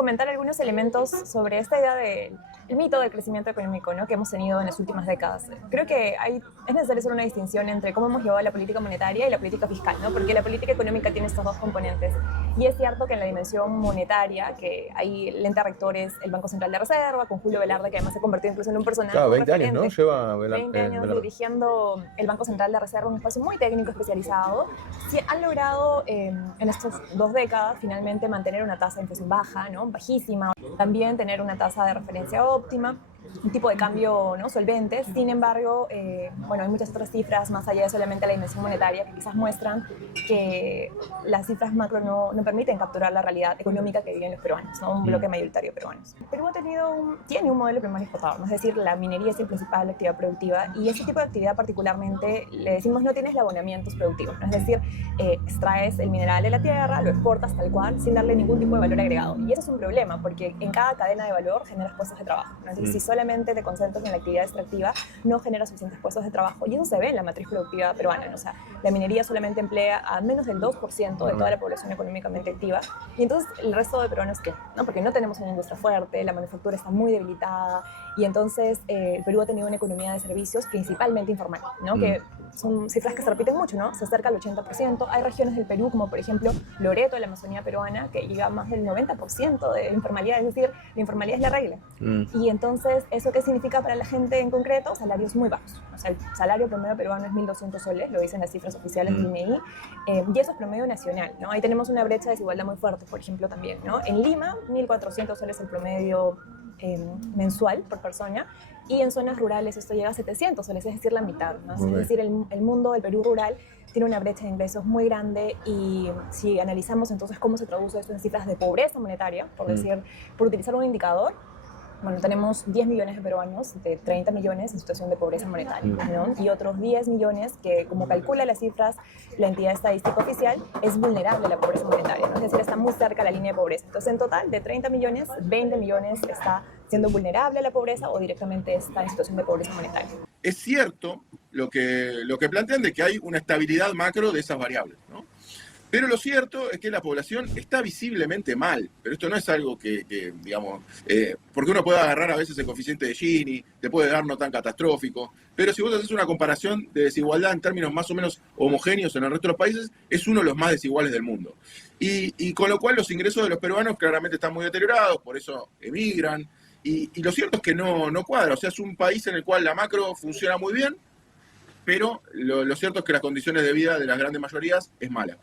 comentar algunos elementos sobre esta idea del mito del crecimiento económico, ¿no?, que hemos tenido en las últimas décadas. Creo que es necesario hacer una distinción entre cómo hemos llevado la política monetaria y la política fiscal, ¿no?, porque la política económica tiene estos dos componentes. Y es cierto que en la dimensión monetaria, que ahí el ente rector es el Banco Central de Reserva, con Julio Velarde, que además se convirtió incluso en un personaje Claro, 20 años, referente. ¿no? Lleva 20 años Velarde. dirigiendo el Banco Central de Reserva, un espacio muy técnico especializado. Sí, han logrado en estas 2 décadas finalmente mantener una tasa de inflación baja, ¿no?, bajísima, también tener una tasa de referencia óptima, un tipo de cambio, ¿no?, solvente. Sin embargo, bueno, hay muchas otras cifras más allá de solamente la dimensión monetaria que quizás muestran que las cifras macro no permiten capturar la realidad económica que viven los peruanos, ¿no?, un bloque mayoritario de peruanos. Perú tiene un modelo primario exportador, ¿no?, es decir, la minería es el principal actividad productiva, y ese tipo de actividad particularmente le decimos no tiene eslabonamientos productivos, ¿no?, es decir, extraes el mineral de la tierra, lo exportas tal cual, sin darle ningún tipo de valor agregado. Y eso es un problema, porque en cada cadena de valor generas puestos de trabajo, ¿no? Entonces, si solamente te concentras en la actividad extractiva, no generas suficientes puestos de trabajo, y eso se ve en la matriz productiva peruana, ¿no? O sea, la minería solamente emplea a menos del 2% de toda la población económicamente activa, y entonces el resto de peruanos, ¿qué?, ¿no? Porque no tenemos una industria fuerte, la manufactura está muy debilitada, y entonces el Perú ha tenido una economía de servicios principalmente informal, ¿no? Que son cifras que se repiten mucho, ¿no? Se acerca al 80%. Hay regiones del Perú, como por ejemplo Loreto, de la Amazonía peruana, que llega a más del 90% de informalidad, es decir, la informalidad es la regla. Y entonces, ¿eso qué significa para la gente en concreto? Salarios muy bajos. O sea, el salario promedio peruano es 1.200 soles, lo dicen las cifras oficiales del INEI, y eso es promedio nacional, ¿no? Ahí tenemos una brecha de desigualdad muy fuerte, por ejemplo, también, ¿no? En Lima, 1.400 soles el promedio mensual por persona, y en zonas rurales esto llega a 700 soles, es decir, la mitad, ¿no? Es decir, el mundo del Perú rural tiene una brecha de ingresos muy grande, y si analizamos entonces cómo se traduce esto en cifras de pobreza monetaria, por utilizar un indicador, bueno, tenemos 10 millones de peruanos de 30 millones en situación de pobreza monetaria, ¿no? Y otros 10 millones que, como calcula las cifras la entidad estadística oficial, es vulnerable a la pobreza monetaria, ¿no? Es decir, está muy cerca de la línea de pobreza. Entonces, en total, de 30 millones, 20 millones está siendo vulnerable a la pobreza o directamente está en situación de pobreza monetaria. Es cierto lo que plantean de que hay una estabilidad macro de esas variables, ¿no? Pero lo cierto es que la población está visiblemente mal. Pero esto no es algo que digamos, porque uno puede agarrar a veces el coeficiente de Gini, te puede dar no tan catastrófico, pero si vos haces una comparación de desigualdad en términos más o menos homogéneos en el resto de los países, es uno de los más desiguales del mundo. Y con lo cual los ingresos de los peruanos claramente están muy deteriorados, por eso emigran, y lo cierto es que no cuadra. O sea, es un país en el cual la macro funciona muy bien, pero lo cierto es que las condiciones de vida de las grandes mayorías es mala.